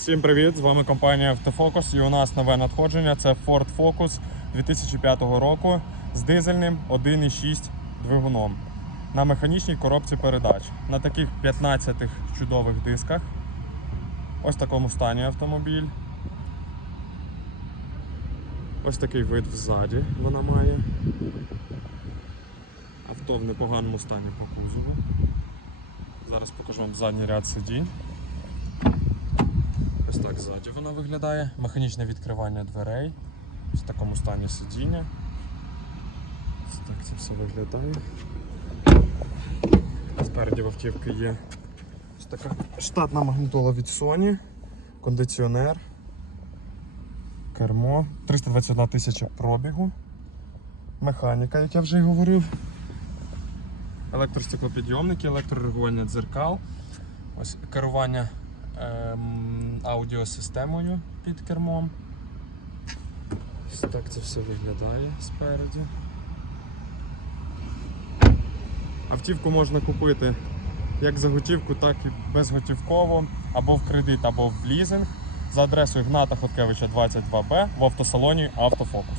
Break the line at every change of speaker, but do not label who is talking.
Всім привіт! З вами компанія Автофокус і у нас нове надходження. Це Ford Focus 2005 року з дизельним 1,6 двигуном на механічній коробці передач. На таких 15 чудових дисках. Ось в такому стані автомобіль. Ось такий вид взаді вона має. Авто в непоганому стані по кузову. Зараз покажу вам задній ряд сидінь. Ось так ззаді воно виглядає. Механічне відкривання дверей. В такому стані сидіння. Ось так це все виглядає. Спереді в автівки є ось така штатна магнітола від Sony, кондиціонер, кермо, 321 тисяча пробігу, механіка, як я вже й говорив. Електростеклопідйомники, електрорегулювання дзеркал, ось керування ем, аудіосистемою під кермом. Ось так це все виглядає спереді. Автівку можна купити як за готівку, так і безготівково, або в кредит, або в лізинг за адресою Гната Хоткевича 22Б в автосалоні Автофокус.